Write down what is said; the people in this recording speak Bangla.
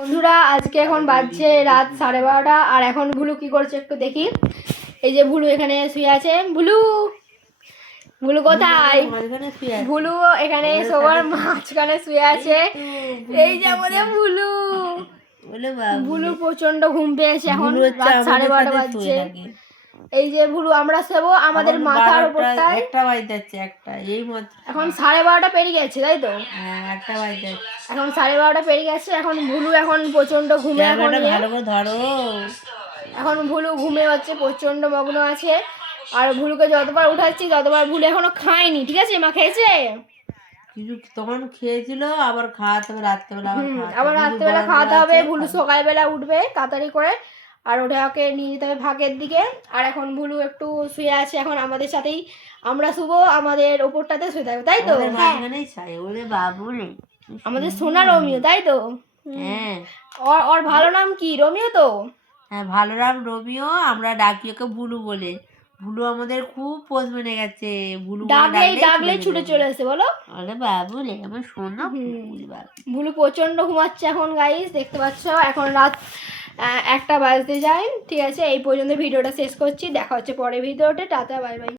বন্ধুরা আজকে এখন বাজছে রাত সাড়ে বারোটা আর এখন ভুলু কি করছে একটু দেখি। এই যে ভুলু এখানে শুয়ে আছে। ভুলু! ভুলু কোথায়। ভুলু এখানে সবার মাঝখানে শুয়ে আছে। এই যে আমাদের ভুলু। ভুলু প্রচণ্ড ঘুম পেয়েছে এখন। রাত সাড়ে বারোটা বাজছে। এই যে ভুলু আমরা সেবো আমাদের মাথার উপরটায়। একটা বাজতে যাচ্ছে একটা এই মাত্র এখন সাড়ে বারোটা পেরিয়ে গেছে তাই তো? হ্যাঁ, একটা বাজতে যাচ্ছে। এখন সাড়ে বারোটা পেরিয়ে গেছে এখন ভুলু এখন প্রচণ্ড ঘুমে এখন ইয়ে। ভালো করে ধরো। এখন ভুলু ঘুমে হচ্ছে প্রচণ্ড মগ্ন আছে। আর ভুলুকে যতবার উঠাচ্ছি ততবার ভুলু এখনও খায়নি ঠিক আছে? মা খেয়েছে? কিছু তখন খেয়েছিল আবার খাওয়াতে হবে রাত্রেবেলা আবার। রাত্রেবেলা খাওয়াতে হবে ভুলু সকালবেলা উঠবে তাড়াতাড়ি করে আর ওঠে ওকে নিয়ে যেতে হবে ভাগের দিকে। আর এখন ভুলু একটু শুয়ে আছে এখন আমাদের সাথেই আমরা শুভ আমাদের ওপরটাতে শুয়ে থাকবে তাই তো? ছাই ওরে বাবুলে আমাদের সোনা রোমিও তাই তো? হ্যাঁ। ওর ওর ভালো নাম কি? রোমিও তো? হ্যাঁ ভালো রাম রবিও আমরা ডাকি ওকে ভুলু বলে। ভুলু আমাদের খুব পোষ মেনে গেছে। ভুলু ডাকলেই ডাকলেই ছুটে চলে এসে বলো। আরে বাবুলে আমার সোনা বাবু। ভুলু প্রচণ্ড ঘুমাচ্ছে এখন গাইস দেখতে পাচ্ছ? এখন রাত একটা বাজতে যায় ঠিক আছে? এই পর্যন্ত ভিডিওটা শেষ করছি দেখা হচ্ছে পরে ভিডিওতে টাটা বাই বাই